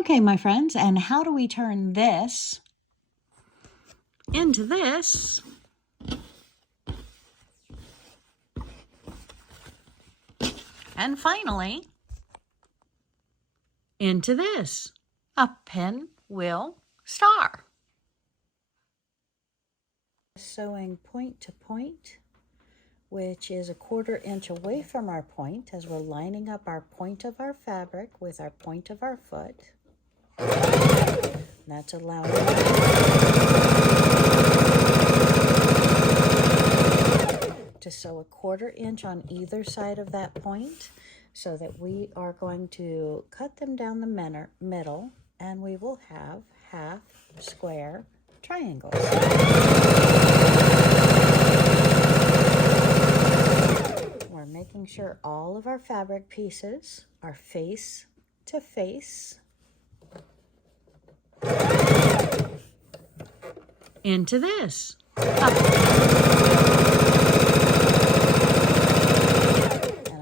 Okay, my friends, and how do we turn this into this? And finally, into this, a pinwheel star. Sewing point to point, which is a 1/4 inch away from our point as we're lining up our point of our fabric with our point of our foot. That's allowing to sew a 1/4 inch on either side of that point so that we are going to cut them down the middle and we will have half square triangles. We're making sure all of our fabric pieces are face to face into this. And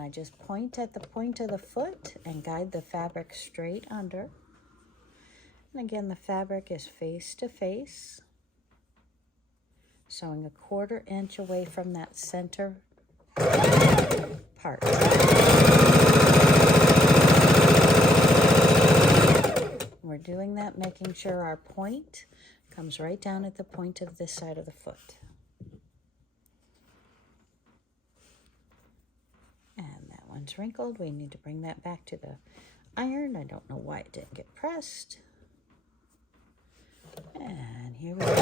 I just point at the point of the foot and guide the fabric straight under. And again, the fabric is face to face, sewing a 1/4 inch away from that center part. We're doing that, making sure our point comes right down at the point of this side of the foot. And that one's wrinkled. We need to bring that back to the iron. I don't know why it didn't get pressed. And here we go.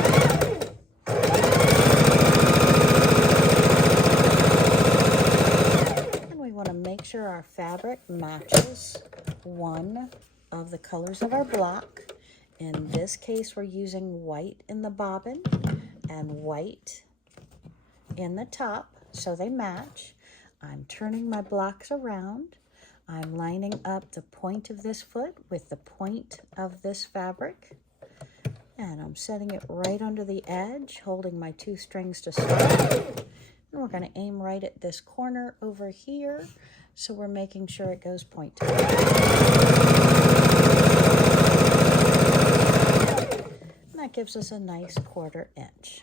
And we want to make sure our fabric matches one of the colors of our block. In this case, we're using white in the bobbin and white in the top, so they match. I'm turning my blocks around. I'm lining up the point of this foot with the point of this fabric. And I'm setting it right under the edge, holding my 2 strings to start. And we're going to aim right at this corner over here, so we're making sure it goes point to point. And that gives us a nice 1/4 inch.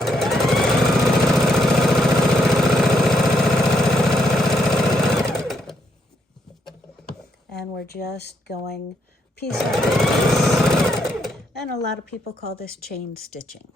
And we're just going piece by piece. And a lot of people call this chain stitching.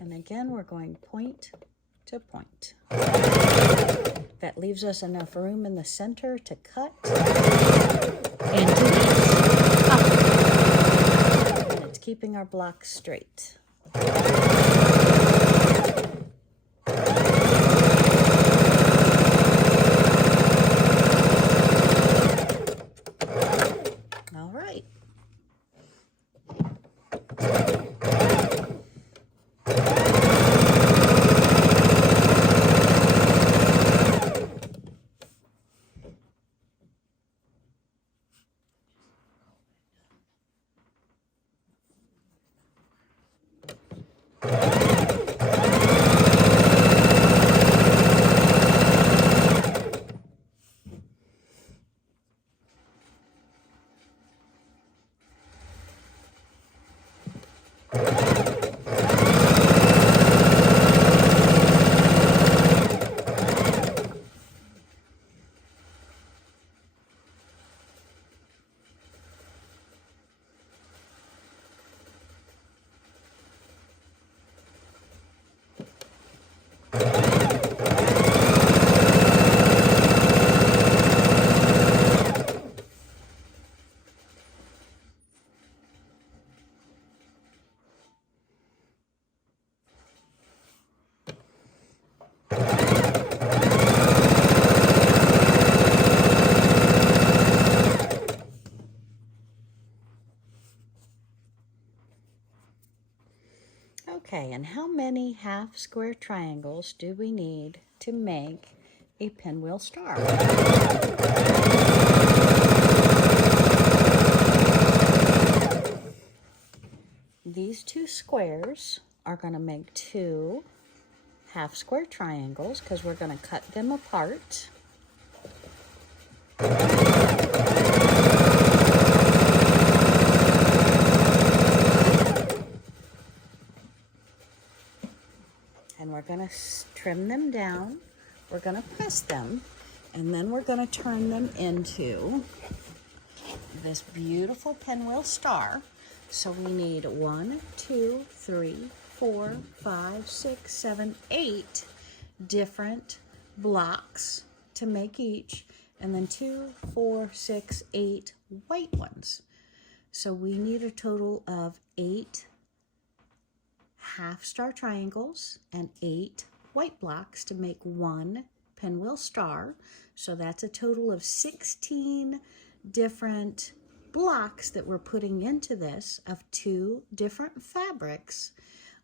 And again, we're going point to point. That leaves us enough room in the center to cut into this. And it's keeping our block straight. All right. Okay, and how many half square triangles do we need to make a pinwheel star? are going to make 2 half square triangles because we're going to cut them apart. And we're going to trim them down. We're going to press them, and then we're going to turn them into this beautiful pinwheel star. So we need 1, 2, 3, 4, 5, 6, 7, 8 different blocks to make each, and then 2, 4, 6, 8 white ones. So we need a total of 8 half star triangles and 8 white blocks to make 1 pinwheel star. So that's a total of 16 different blocks that we're putting into this of 2 different fabrics,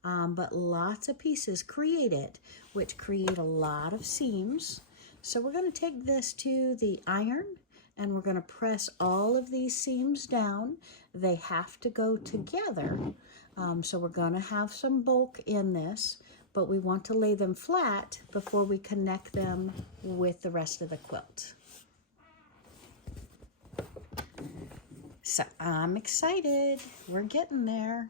but lots of pieces created, which create a lot of seams. So we're going to take this to the iron, and we're going to press all of these seams down. They have to go together. So we're going to have some bulk in this, but we want to lay them flat before we connect them with the rest of the quilt. So I'm excited. We're getting there.